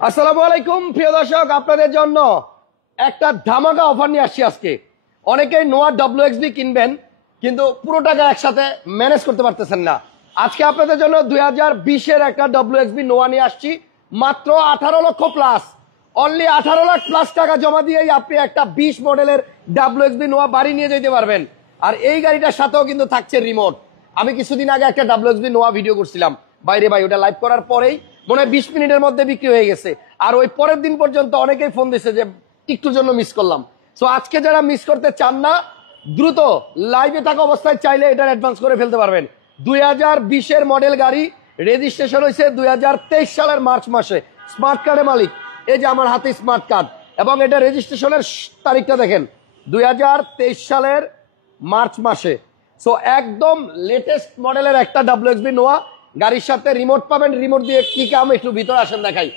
আসসালামু আলাইকুম প্রিয় দর্শক, আপনাদের জন্য একটা ধামাকা অফার নিয়ে আসছি আজকে। অনেকেই নোয়া WXB কিনবেন কিন্তু পুরো টাকা একসাথে ম্যানেজ করতে পারতেছেন না। আজকে আপনাদের জন্য 2020-এর একটা WXB নোয়া নিয়ে আসছি, মাত্র 18 লক্ষ প্লাস, অনলি 18 লাখ প্লাস টাকা জমা দিয়েই আপনি একটা 20 মডেলের WXB নোয়া বাড়ি নিয়ে যেতে পারবেন। আর এই গাড়িটার সাথেও কিন্তু থাকছে রিমোট। আমি কিছুদিন আগে একটা WXB নোয়া ভিডিও করছিলাম বাইরে, ভাই ওটা লাইভ করার পরেই মনে হয় 20 মিনিটের মধ্যে বিক্রি হয়ে গেছে। আর ওই পরের দিন পর্যন্ত অনেকেই ফোন দিচ্ছে যে একটুর জন্য মিস করলাম। সো আজকে যারা মিস করতে চান না, দ্রুত লাইভে থাকা অবস্থায় চাইলে এটার অ্যাডভান্স করে ফেলতে পারবেন। 2020-এর মডেল গাড়ি, রেজিস্ট্রেশন হয়েছে 2023 সালের মার্চ মাসে। স্মার্ট কার্ডের মালিক, এই যে আমার হাতে স্মার্ট কার্ড, এবং এটা রেজিস্ট্রেশনের তারিখটা দেখেন 2023 সালের মার্চ মাসে। সো একদম লেটেস্ট মডেলের একটা WXB নোয়া, গাড়ির সাথে রিমোট পাবেন। রিমোট দিয়ে কি কাম একটু ভিতরে আসেন দেখাই।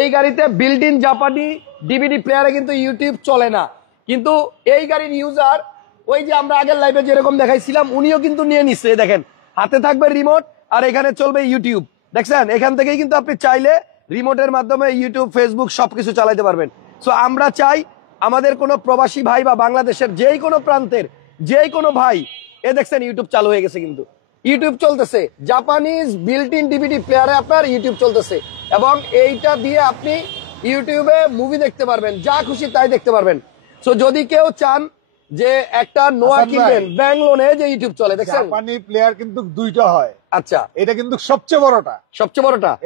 এই গাড়িতে বিল্ট ইন জাপানি ডিভিডি প্লেয়ারে কিন্তু ইউটিউব চলে না, কিন্তু এই গাড়ির ইউজার ওই যে আমরা আগের লাইভে যেরকম দেখাইছিলাম উনিও কিন্তু নিয়ে নিচ্ছে। দেখেন হাতে থাকবে রিমোট আর এখানে চলবে ইউটিউব। দেখছেন, এখান থেকেই কিন্তু আপনি চাইলে রিমোটের মাধ্যমে ইউটিউব, ফেসবুক সবকিছু চালাইতে পারবেন। সো আমরা চাই আমাদের কোনো প্রবাসী ভাই বা বাংলাদেশের যেই কোনো প্রান্তের যেই কোনো ভাই, এ দেখছেন ইউটিউব চালু হয়ে গেছে, কিন্তু ইউটিউব চলতেছে, জাপানিজ বিল্ট ইন ডিভিডি প্লেয়ারে আপনার ইউটিউব চলতেছে, এবং এইটা দিয়ে আপনি ইউটিউবে মুভি দেখতে পারবেন, যা খুশি তাই দেখতে পারবেন। সো যদি কেউ চান যে একটা নোয়া কিনবেন, ব্যাংক লোনে যে ইউটিউব চলে, দেখছেন জাপানি প্লেয়ার কিন্তু দুইটা হয়। আচ্ছা, এটা কিন্তু সবচেয়ে বড়টা,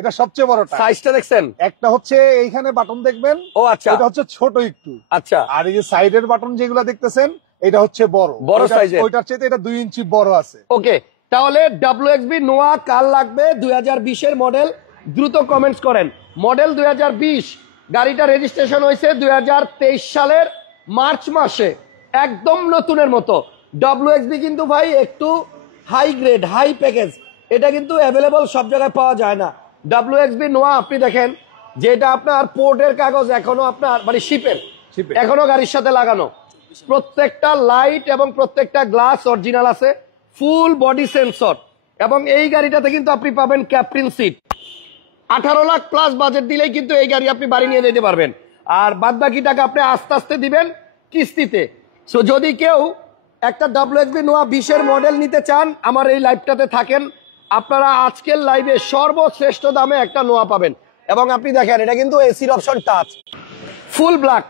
এটা সবচেয়ে বড়টা। সাইজটা দেখছেন, একটা হচ্ছে এইখানে বাটন দেখবেন, ও আচ্ছা, এটা হচ্ছে ছোট একটু। আচ্ছা, আর এই যে সাইডের বাটন যেগুলো দেখতেছেন এটা হচ্ছে বড় সাইজের, ওইটার চেয়ে এটা 2 ইঞ্চি বড় আছে। ওকে, তাহলে WXB নোয়া কার লাগবে 2020-এর মডেল, দ্রুত কমেন্টস করেন। মডেল 2020, গাড়িটা রেজিস্ট্রেশন হয়েছে 2023 সালের মার্চ মাসে, একদম নতুনের মতো। WXB কিন্তু ভাই একটু হাই গ্রেড, হাই প্যাকেজ, এটা কিন্তু অ্যাভেলেবল সব জায়গায় পাওয়া যায় না। WXB নোয়া আপনি দেখেন যে এটা আপনার পোর্টের কাগজ এখনো আপনার মানে শিপের এখনো গাড়ির সাথে লাগানো, প্রত্যেকটা লাইট এবং প্রত্যেকটা গ্লাস অরিজিনাল আছে, ফুল বডি সেন্সর, এবং এই গাড়িটাতে কিন্তু আপনি পাবেন captain seat. 18 lakh plus budget দিলেই কিন্তু এই গাড়ি আপনি বাড়ি নিয়ে যেতে পারবেন, আর বাদ বাকি টাকা আপনি আস্তে আস্তে দিবেন কিস্তিতে। সো যদি কেউ একটা WXB নোয়া 20-এর মডেল নিতে চান, আমার এই লাইভটাতে থাকেন, আপনারা আজকের লাইভে সর্বশ্রেষ্ঠ দামে একটা নোয়া পাবেন। এবং আপনি দেখেন এটা কিন্তু এসির অপশন টাচ, ফুল ব্ল্যাক।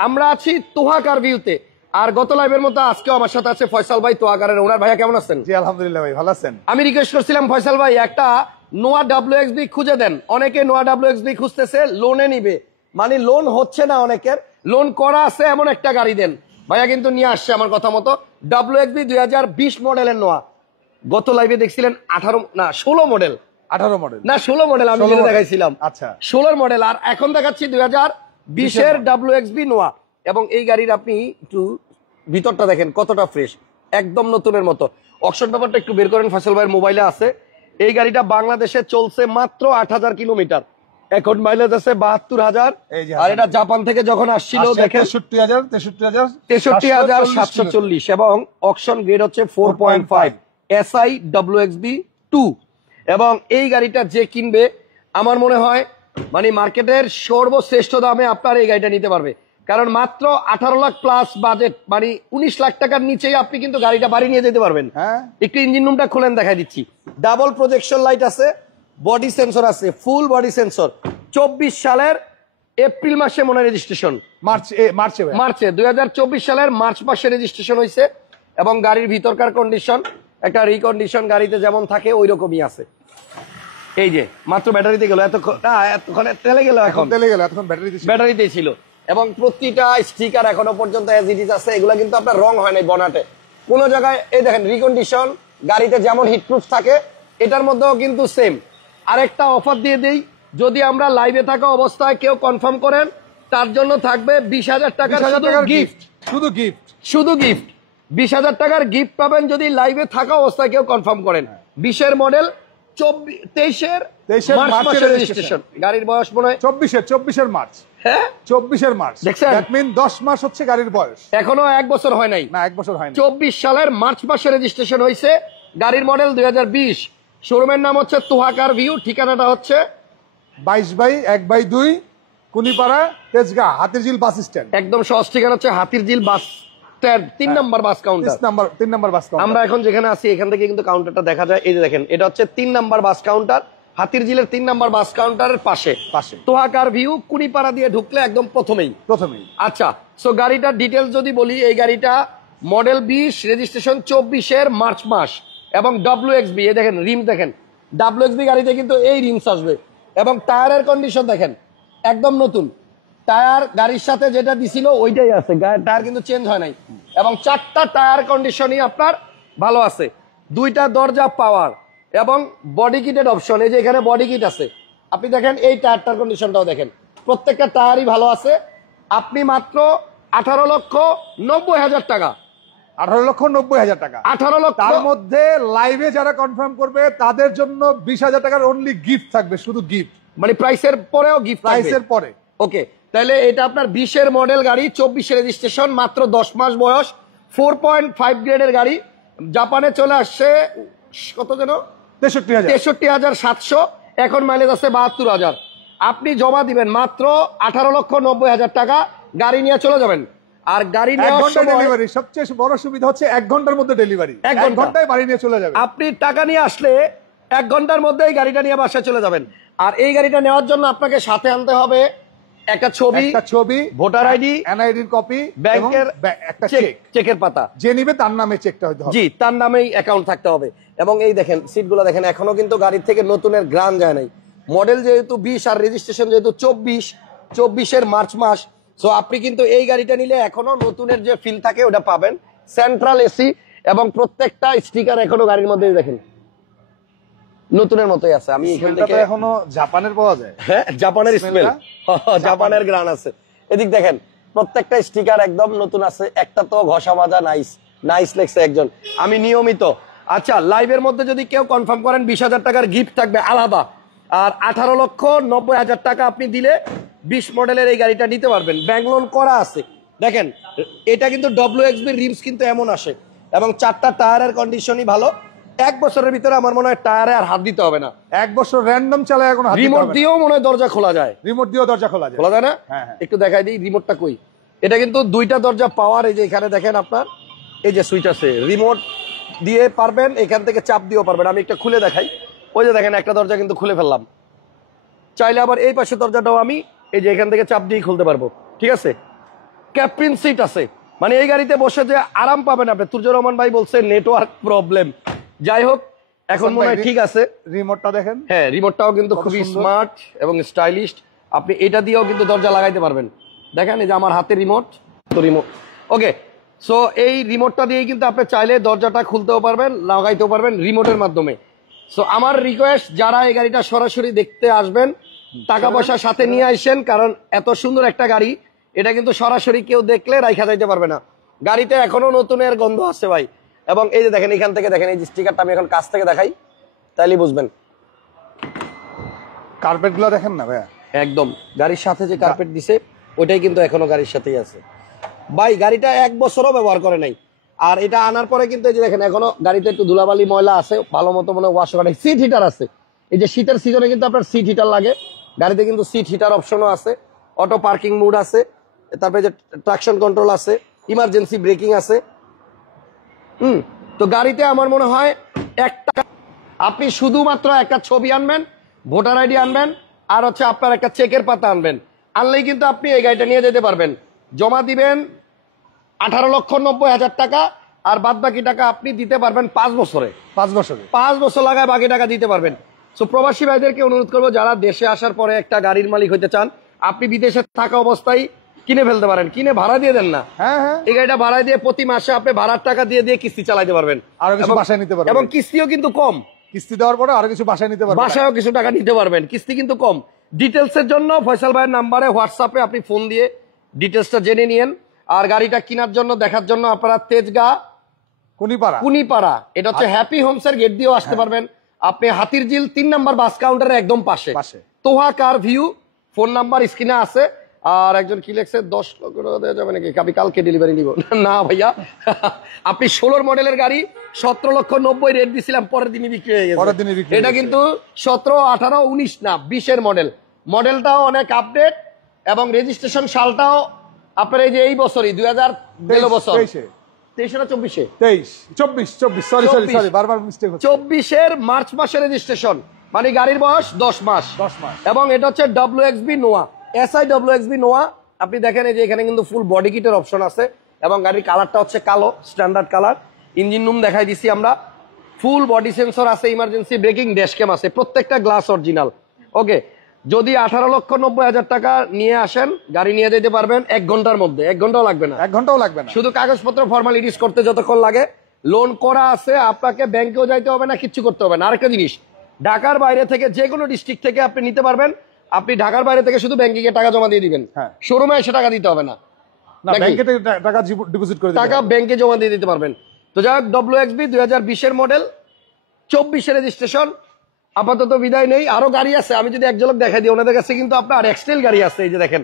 আমরা আছি তোহা কার ভিউতে, আর গত লাইভের মতো আজকেও আমার সাথে আছে ফয়সাল ভাই, তোহা কারের ওনার। ভাইয়া কেমন আছেন? জি আলহামদুলিল্লাহ ভাই, ভালো আছেন। আমি রিকোয়েস্ট করছিলাম ফয়সাল ভাই একটা নোয়া WXB খুঁজে দেন, অনেকে নোয়া WXB খুঁজতেছে, লোনে নিবে, মানে লোন হচ্ছে না অনেকের, লোন করা আছে এমন একটা গাড়ি দেন। ভাইয়া কিন্তু নিয়ে আসছে আমার কথা মতো WXB 2020 মডেলের নোয়া। গত লাইভে দেখছিলেন 16 মডেল, 16 মডেল আমি যেটা দেখাইছিলাম, আচ্ছা 16 মডেল, আর এখন দেখাচ্ছি 2020-এর WXB নোয়া। এবং এই গাড়ির আপনি একটু ভিতরটা দেখেন কতটা ফ্রেশ, একদম নতুনের মতো। অকশন পেপারটা একটু বের করেন, ফয়সাল ভাইয়ের মোবাইলে আছে। এই গাড়িটা বাংলাদেশে চলছে মাত্র 8000 কিলোমিটার, এখন মাইলেজ আছে 72,000। আর এটা জাপান থেকে যখন আসছিল দেখেন 63,740, এবং অকশন গ্রেড হচ্ছে 4.5 SI WXB 2। এবং এই গাড়িটা যে কিনবে আমার মনে হয় মানে মার্কেটের সর্বশ্রেষ্ঠ দামে আপনার এই গাড়িটা নিতে পারবে, কারণ মাত্র 18 লাখ প্লাস বাজেট, মানে 19 লাখ টাকার নিচেই আপনি কিন্তু গাড়িটা বাড়ি নিয়ে যেতে পারবেন। একটু ইঞ্জিন রুমটা খুলেন দেখাই দিচ্ছি, ডাবল প্রজেকশন লাইট আছে, বডি সেন্সর আছে, ফুল বডি সেন্সর। 24 সালের এপ্রিল মাসে মনে হয় রেজিস্ট্রেশন, মার্চে 2024 সালের মার্চ মাসে রেজিস্ট্রেশন হয়েছে, এবং গাড়ির ভিতরকার কন্ডিশন একটা রিকন্ডিশন গাড়িতে যেমন থাকে ওই রকমই আছে। এই যে মাত্র ব্যাটারিতে গেল, এতক্ষণে তেলে গেল, এখন ব্যাটারিতে ছিল, এবং প্রতিটা স্টিকার এখনো পর্যন্ত এজ ইট ইজ আছে। এগুলো কিন্তু আপনার রং হয় নাই বনাটে কোন জায়গায়। এই দেখেন রিকন্ডিশন, গাড়িতে যেমন হিটপ্রুফ থাকে এটার মধ্যেও কিন্তু সেম। আরেকটা অফার দিয়ে দেই, যদি আমরা লাইভে থাকা অবস্থায় কেউ কনফার্ম করেন তার জন্য থাকবে 20,000 টাকার গিফট, শুধু গিফট 20,000 টাকার গিফট পাবেন যদি লাইভে থাকা অবস্থায় কেউ কনফার্ম করেন। 20-এর মডেল, 23-এর মার্চ মাসের রেজিস্ট্রেশন, গাড়ির বয়স মনে হয় 24-এর মার্চ। হ্যাঁ 24-এর মার্চ, দেখছেন দ্যাট মিন 10 মাস হচ্ছে গাড়ির বয়স, এখনো 1 বছর হয় নাই। না 1 বছর হয়নি। 24 সালের মার্চ মাসে রেজিস্ট্রেশন হয়েছে, গাড়ির মডেল 2020। শোরুমের নাম হচ্ছে তোহা কার ভিউ, ঠিকানাটা হচ্ছে 22/1/2 কুনিপাড়া তেজগাঁ হাতিরঝিল বাস স্ট্যান্ড। একদম সহজ ঠিকানা হচ্ছে হাতিরঝিল বাস স্ট্যান্ড 3 নম্বর বাস কাউন্টার। 3 নম্বর বাস কাউন্টার। আমরা এখন যেখানে আছি এখান থেকে কিন্তু কাউন্টারটা দেখা যায়। এই যে দেখেন, এটা হচ্ছে 3 নম্বর বাস কাউন্টার, হাতিরঝিলের 3 নম্বর বাস কাউন্টারের পাশে। তোহাকার ভিউ কুনিপাড়া দিয়ে ঢুকলে একদম প্রথমেই। আচ্ছা, সো গাড়িটার ডিটেলস যদি বলি, এই গাড়িটা মডেল 20, রেজিস্ট্রেশন 24-এর মার্চ মাস এবং WXB। এই দেখেন রিম, দেখেন WXB গাড়িতে কিন্তু এই রিমস আসবে এবং টায়ারের কন্ডিশন দেখেন একদম নতুন। টায়ার গাড়ির সাথে যেটা দিছিল ওইটাই আছে, টায়ার কিন্তু চেঞ্জ হয় নাই এবং 4টা টায়ার কন্ডিশনই আপনার ভালো আছে। 2টা দরজা পাওয়ার এবং বডি কিটেড অপশন। এই যে এখানে বডি কিট আছে, আপনি দেখেন এই টায়ারটার কন্ডিশনটাও দেখেন, প্রত্যেকটা টায়ারই ভালো আছে। আপনি মাত্র 18,90,000 টাকা, 18,90,000 টাকা, 18 লক্ষ। তার মধ্যে লাইভে যারা কনফার্ম করবে তাদের জন্য 20,000 টাকার অনলি গিফট থাকবে, শুধু গিফট, মানে প্রাইসের পরেও গিফট, প্রাইসের পরে। ওকে, তাহলে এটা আপনার 20-এর মডেল গাড়ি, 24-এর রেজিস্ট্রেশন, মাত্র 10 মাস বয়স, 4.5 গ্রেডের গাড়ি। জাপানে চলে আসছে কত যেন 63,700, এখন মাইলেজ আছে 72,000। আপনি জমা দিবেন মাত্র 18,90,000 টাকা, গাড়ি নিয়ে চলে যাবেন। আর গাড়ি নেওয়ার সময় ডেলিভারি, সবচেয়ে বড় সুবিধা হচ্ছে 1 ঘন্টার মধ্যে ডেলিভারি, 1 ঘন্টায় বাড়ি নিয়ে চলে যাবে। আপনি টাকা নিয়ে আসলে 1 ঘন্টার মধ্যেই গাড়িটা নিয়ে বাসায় চলে যাবেন। আর এই গাড়িটা নেওয়ার জন্য আপনাকে সাথে আনতে হবে একটা ছবি, ভোটার আইডি, এনআইডির কপি, ব্যাংকের একটা চেকের পাতা। যে নিবে তার নামে চেকটা হতে হবে। জি, তার নামেই অ্যাকাউন্ট থাকতে হবে। এবং এই দেখেন সিটগুলো দেখেন, এখনো কিন্তু গাড়ির থেকে নতুনের গ্রান যায় নাই। মডেল যেহেতু 20 আর রেজিস্ট্রেশন যেহেতু 24-এর মার্চ মাস, সো আপনি কিন্তু এই গাড়িটা নিলে এখনো নতুনের যে ফিল থাকে ওটা পাবেন। সেন্ট্রাল এসি এবং প্রত্যেকটা স্টিকার এখনো গাড়ির মধ্যে দেখেন নতুনের মতোই আছে। আমি এখান থেকে এখনো জাপানের পাওয়া যায়। হ্যাঁ, জাপানের স্মেল, জাপানের গ্রান আছে। এদিক দেখেন প্রত্যেকটা স্টিকার একদম নতুন আছে, একটা তো ঘষা মাজা নাইস লেগছে একজন। আমি নিয়মিত। আচ্ছা, লাইভের মধ্যে যদি কেউ কনফার্ম করেন 20,000 টাকার গিফট থাকবে আলাদা। আর 18,90,000 টাকা আপনি দিলে 20 মডেলের এই গাড়িটা নিতে পারবেন। ব্যাংক লোন করা আছে। দেখেন এটা কিন্তু WXB রিমস কিন্তু এমন আসে এবং 4টা টায়ারের কন্ডিশনই ভালো। 1 বছরের ভিতরে আমার মনে হয় টায়ারে আর হাত দিতে হবে না। 1 বছর র্যান্ডম চালায়, এখন রিমোট দিয়েও মনে হয় দরজা খোলা যায়। রিমোট দিয়েও দরজা খোলা যায় না? একটু দেখাই দিই রিমোটটা কই। এটা কিন্তু 2টা দরজা পাওয়ার। এই যে এখানে দেখেন আপনার এই যে সুইচ আছে, রিমোট দিয়ে পারবেন, এখান থেকে চাপ দিয়েও পারবেন। আমি একটা খুলে দেখাই। ওই যে দেখেন একটা দরজা কিন্তু খুলে ফেললাম। চাইলে আবার এই পাশের দরজাটাও আমি এই যে এখান থেকে চাপ দিয়ে খুলতে পারবো। ঠিক আছে, ক্যাপ্টেন সিট আছে, মানে এই গাড়িতে বসে যে আরাম পাবেন আপনি। তুর্জুর রহমান ভাই বলছে নেটওয়ার্ক প্রবলেম, যাই হোক এখন মনে হয় ঠিক আছে। রিমোটটা দেখেন, হ্যাঁ রিমোটটাও কিন্তু খুবই স্মার্ট এবং স্টাইলিশ। আপনি এটা দিয়েও কিন্তু দরজা লাগাইতে পারবেন। দেখেন এই যে আমার হাতে রিমোট, তো রিমোট ওকে। সো এই রিমোটটা দিয়েই কিন্তু আপনি চাইলে দরজাটা খুলতেও পারবেন, লাগাইতেও পারবেন রিমোটের মাধ্যমে। সো আমার রিকোয়েস্ট, যারা এই গাড়িটা সরাসরি দেখতে আসবেন টাকা পয়সা সাথে নিয়ে আসেন, কারণ এত সুন্দর একটা গাড়ি এটা কিন্তু সরাসরি কেউ দেখলে রাইখা যাইতে পারবে না। গাড়িতে এখনো নতুনের গন্ধ আছে ভাই। এবং এই যে দেখেন এখান থেকে দেখেন এই যে স্টিকারটা আমি এখন কাছ থেকে দেখাই, তাইলেই বুঝবেন। কার্পেট গুলো দেখেন না ভাইয়া, একদম গাড়ির সাথে যে কার্পেট দিছে ওইটাই কিন্তু এখনো গাড়ির সাথেই আছে ভাই। গাড়িটা 1 বছরও ব্যবহার করে নাই। আর এটা আনার পরে কিন্তু এই যে দেখেন এখনো গাড়িতে একটু ধুলাবালি ময়লা আছে, ভালো মতো মনে ওয়াশ করা। সিট হিটার আছে, এই যে শীতের সিজনে কিন্তু আপনার সিট হিটার লাগে, গাড়িতে কিন্তু সিট হিটার অপশনও আছে, অটো পার্কিং মোড আছে, তারপরে যে ট্রাকশন কন্ট্রোল আছে, ইমার্জেন্সি ব্রেকিং আছে। তো গাড়িতে আমার মনে হয় আপনি শুধুমাত্র একটা ছবি আনবেন, ভোটার আইডি আনবেন, আর হচ্ছে আপনার একটা চেকের পাতা আনবেন, আনলেই কিন্তু আপনি এই গাড়িটা নিয়ে যেতে পারবেন। জমা দিবেন 18,90,000 টাকা, আর বাদ বাকি টাকা আপনি দিতে পারবেন 5 বছরে। 5 বছর লাগায় বাকি টাকা দিতে পারবেন। সো প্রবাসী ভাইদেরকে অনুরোধ করবো, যারা দেশে আসার পরে একটা গাড়ির মালিক হতে চান, আপনি বিদেশে থাকা অবস্থায় কিনে ফেলতে পারেন, কিনে ভাড়া দিয়ে দেন না। এই গাড়িটা ভাড়া দিয়ে প্রতি মাসে আপনি ভাড়ার টাকা দিয়ে দিয়ে কিস্তি চালাইতে পারবেন, আরো কিছু বাসায় নিতে পারবেন, এবং কিস্তিও কিন্তু কম। কিস্তি দেওয়ার পরে আরো কিছু বাসায় নিতে পারবেন, বাসায়ও কিছু টাকা নিতে পারবেন, কিস্তি কিন্তু কম। ডিটেলস এর জন্য ফয়সাল ভাইয়ের নাম্বারে হোয়াটসঅ্যাপে আপনি ফোন দিয়ে ডিটেলসটা জেনে নিয়েন। আর গাড়িটা কেনার জন্য দেখার জন্য আপনারা তেজগাঁ কুনিপাড়া, এটা হচ্ছে হ্যাপি হোমস এর গেট দিয়েও আসতে পারবেন। আপনি হাতিরঝিল 3 নম্বর বাস কাউন্টারের একদম পাশে তোহা কার ভিউ, ফোন নাম্বার স্ক্রিনে আছে। আর একজন কি লেখছে 10 লক্ষ টাকা দেওয়া যাবে নাকি, আমি কালকে ডেলিভারি নিব না ভাইয়া। আপনি 16 মডেলের গাড়ি 17,90,000 রেট দিছিলাম, পরের দিনই বিক্রি হয়ে গেছে। এটা কিন্তু 17, 18, 19 না 20-এর মডেলটাও অনেক আপডেট এবং রেজিস্ট্রেশন সালটাও আপনার এই যে এই বছরই 2013 বছর 23 না 24 সরি বারবার মিস্টেক হচ্ছে। 24-এর মার্চ মাসে রেজিস্ট্রেশন, মানে গাড়ির বয়স 10 মাস। এবং এটা হচ্ছে WXB নোয়া, SI WXB নোয়া। আপনি দেখেন এই যে এখানে কিন্তু ফুল বডি কিটের অপশন আছে এবং গাড়ির কালারটা হচ্ছে কালো, স্ট্যান্ডার্ড কালার। ইঞ্জিন রুম দেখাই দিছি আমরা, ফুল বডি সেন্সর আছে, ইমার্জেন্সি ব্রেকিং, ড্যাশ ক্যাম আছে, প্রত্যেকটা গ্লাস অরিজিনাল। ওকে, যদি 18,90,000 টাকা নিয়ে আসেন গাড়ি নিয়ে যেতে পারবেন 1 ঘন্টার মধ্যে, 1 ঘন্টাও লাগবে না, 1 ঘন্টাও লাগবে না। শুধু কাগজপত্র ফর্মালিটিস করতে যতক্ষণ লাগে। লোন করা আছে, আপনাকে ব্যাংকেও যাইতে হবে না, কিচ্ছু করতে হবে না। আরেকটা জিনিস, ঢাকার বাইরে থেকে যে কোনো ডিস্ট্রিক্ট থেকে আপনি নিতে পারবেন। আপনি ঢাকার বাইরে থেকে শুধু ব্যাংকে গিয়ে টাকা জমা দিয়ে দিবেন, শোরুমে এসে টাকা দিতে হবে না, ব্যাংকে থেকে টাকা ডিপোজিট করে টাকা ব্যাংকে জমা দিয়ে দিতে পারবেন। তো যাই হোক, WXB 2020-এর মডেল, 24-এ রেজিস্ট্রেশন। আপাতত বিদায় নেই, আরো গাড়ি আছে, আমি যদি এক ঝলক দেখাই দিই ওনাদের কাছে কিন্তু আপনার এক্সটেল গাড়ি আছে। এই যে দেখেন,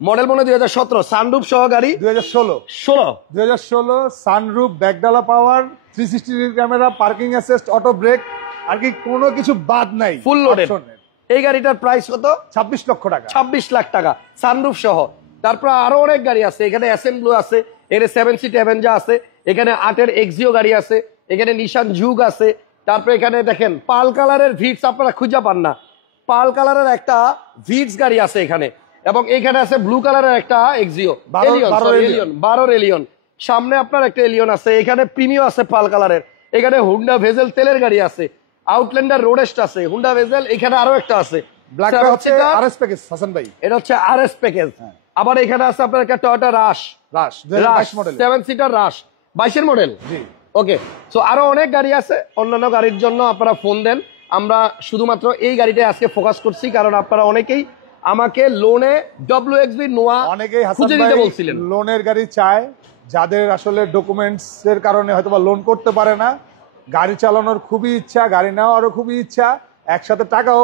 মডেল মনে 2017, সানরুফ সহ গাড়ি 2016 সানরুফ, ব্যাকডালা power, 360 camera, parking assist, auto brake, আর কি কোনো কিছু বাদ নাই, ফুল লোডেড। এই গাড়িটার প্রাইস কত? 26 লক্ষ টাকা, 26 লাখ টাকা সানরুফ সহ। তারপর আরো অনেক গাড়ি আছে, এখানে অ্যাসেম্বলি আছে, এখানে 7 সিট অ্যাভেঞ্জার আছে, এখানে 8-এর এক্সিও গাড়ি আছে, এখানে নিশান জুগ আছে। তারপরে এখানে দেখেন পাল কালারের ভিটস, আপনারা খুঁজে পান না, পাল কালারের একটা ভিটস গাড়ি আছে এখানে। এবং এখানে আছে ব্লু কালারের একটা এক্সিও, 12 এলিয়ন। সামনে আপনার একটা এলিয়ন আছে, এখানে প্রিমিও আছে পাল কালারের। এখানে হুন্ডা ভেজেল তেলের গাড়ি আছে, আউটল্যান্ডার রোডেস্ট আছে, হুন্ডা ভেজেল, এখানে আরো একটা আছে। ব্ল্যাকটা হচ্ছে আরএস প্যাকেজ হাসান ভাই, এটা হচ্ছে আরএস প্যাকেজ। আবার এখানে আছে আপনার একটা টয়োটা রাশ 2022 মডেল, 7 সিটার রাশ, 22-এর মডেল। ওকে, সো আরো অনেক গাড়ি আছে। অন্যান্য গাড়ির জন্য আপনারা ফোন দেন, আমরা শুধুমাত্র এই গাড়িটাই আজকে ফোকাস করছি, কারণ আপনারা অনেকেই আমাকে লোনে WXB নোয়া অনেকেই খুঁজে দিতে বলছিলেন। লোনের গাড়ি চায়, যাদের আসলে ডকুমেন্টস এর কারণে হয়তোবা লোন করতে পারে না, গাড়ি চালানোর খুবই ইচ্ছা, গাড়ি নেওয়ারও খুবই ইচ্ছা, একসাথে টাকাও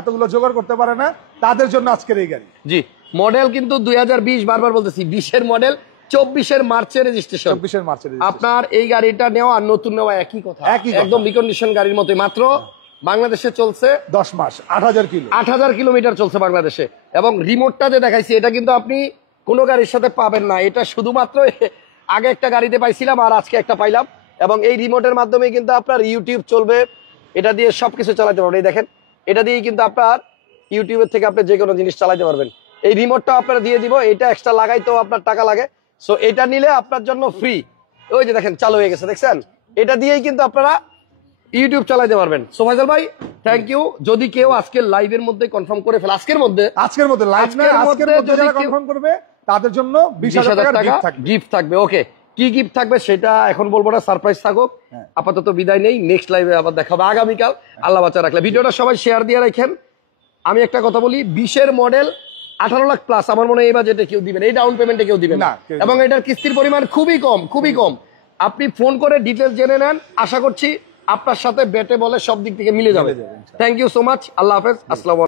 এতগুলো জোগাড় করতে পারে না, তাদের জন্য আজকের এই গাড়ি। জি, মডেল কিন্তু 2020, বারবার বলতেছি 20-এর মডেল, 24-এর মার্চে রেজিস্ট্রেশন। 24-এর মার্চে আপনার এই গাড়িটা নেওয়া আর নতুন নেওয়া একই কথা, একদম রিকন্ডিশন গাড়ির মতোই। মাত্র বাংলাদেশে চলছে 10 মাস, 8000 কিলো, 8000 কিলোমিটার চলছে বাংলাদেশে। এবং রিমোটটা যে দেখাইছি, এটা কিন্তু আপনি কোনো গাড়ির সাথে পাবেন না, এটা শুধুমাত্র আগে একটা গাড়িতে পাইছিলাম আর আজকে একটা পাইলাম। এবং এই রিমোটের মাধ্যমে কিন্তু আপনার ইউটিউব চলবে, এটা দিয়ে সবকিছু চালাতে পারবেন। এই দেখেন, এটা দিয়েই কিন্তু আপনার ইউটিউবের থেকে আপনি যে কোনো জিনিস চালাতে পারবেন। এই রিমোটটা আপনারা দিয়ে দিব, এটা এক্সট্রা লাগাইতেও আপনার টাকা লাগে। সো এটা নিলে আপনার জন্য ফ্রি। ওই যে দেখেন চালু হয়ে গেছে, দেখছেন? এটা দিয়েই কিন্তু আপনারা ইউটিউব চালাতে পারবেন। সো ফাইজাল ভাই, থ্যাংক ইউ। যদি কেউ আজকের লাইভের মধ্যে কনফার্ম করে ফেলে, আজকের মধ্যে লাইভ না, আজকের মধ্যে যারা কনফার্ম করবে তাদের জন্য 20,000 টাকা গিফট থাকবে। ওকে, কি গিফট থাকবে সেটা এখন বলবো না, সারপ্রাইজ থাকুক। আপাতত বিদায় নেই, নেক্সট লাইভে আবার দেখা হবে আগামীকাল, আল্লাহ বাঁচা রাখলে। ভিডিওটা সবাই শেয়ার দিয়ে রাখেন। আমি একটা কথা বলি, 20-এর মডেল 18 লাখ প্লাস, আমার মনে হয় এই বাজেটে কেউ দিবেন, এই ডাউন পেমেন্টে কেউ দিবেন না। এবং এটার কিস্তির পরিমাণ খুবই কম, খুবই কম। আপনি ফোন করে ডিটেলস জেনে নেন, আশা করছি আপনার সাথে বেটে বলে সব দিক থেকে মিলে যাবে। থ্যাংক ইউ সো মাচ, আল্লাহ হাফেজ, আসসালামু আলাইকুম।